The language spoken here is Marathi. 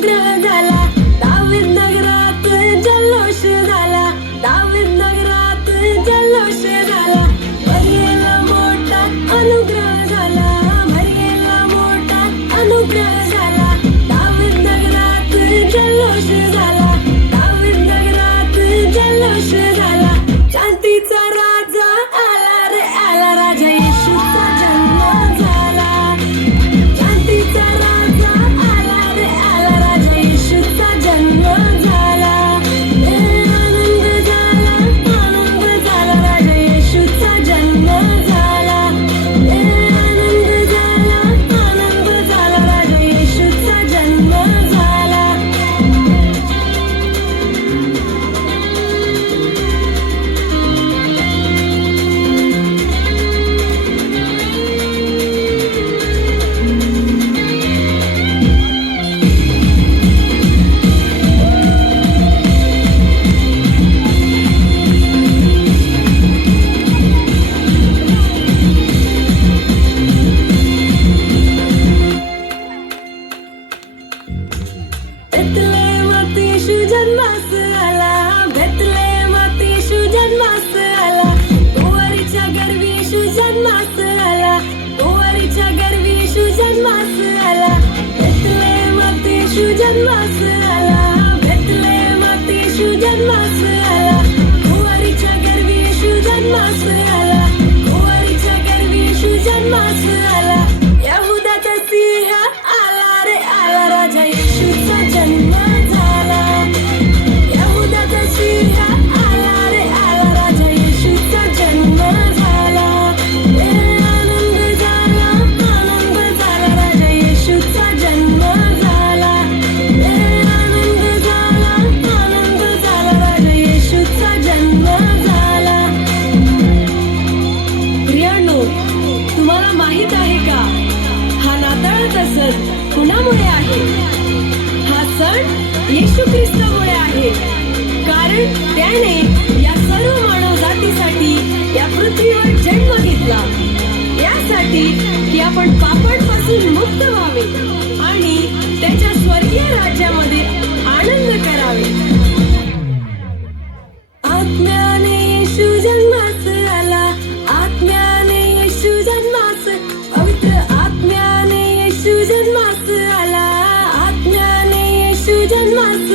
अनुग्रह झाला, दावीद नगरात जल्लोष झाला, दावीद नगरात जल्लोष झाला. मरियेला मोठा अनुग्रह झाला, मरियेला मोठा अनुग्रह झाला, दावीद नगरात जल्लोष झाला, दावीद नगरात जल्लोष झाला. शांतीचा राजा आला रे आला, राजा येशूचा जन्म झाला. शांतीचा राजा आला रे आला, राजा येशूचा जन्म झाला. आनंद झाला, आनंद झाला, राजा येशूचा जन्म झाला. आनंद झाला, आनंद झाला, राजा येशूचा जन्म झाला. बेथलेहेमात येशू जन्मास आला, बेथलेहेमात येशू जन्मास आला. कुंवारीच्या गर्भी येशू जन्मास आला, कुंवारीच्या गर्भी येशू जन्मास आला. बेथलेहेमात येशू जन्मास आला, बेथलेहेमात येशू जन्मास आला. कुंवारीच्या गर्भी येशू जन्मास आला, कुंवारीच्या गर्भी येशू जन्मास आला. यहुदाचा सिंह आला रे आला, राजा येशूचा जन्म झाला. यहुदाचा सिंह आला रे आला, राजा येशूचा जन्म झाला. आनंद झाला, आनंद झाला, राजा येशूचा जन्म झाला. आनंद झाला, आनंद झाला, राजा येशूचा जन्म झाला. प्रियानो, तुम्हाला माहित आहे का, हा नाताळाचा सण कुणामुळे आहे? हा सण येशू ख्रिस्तामुळे आहे. कारण त्याने या सर्व मानव जातीसाठी या पृथ्वीवर जन्म घेतला, यासाठी की आपण पापांपासून मुक्त व्हावे आणि त्याच्या स्वर्गीय राज्यामध्ये आनंद करावे. आत्म्याने येशू जन्मास आला, आत्म्याने येशू जन्मास, पवित्र आत्म्याने येशू जन्मास आला, आत्म्याने येशू जन्मास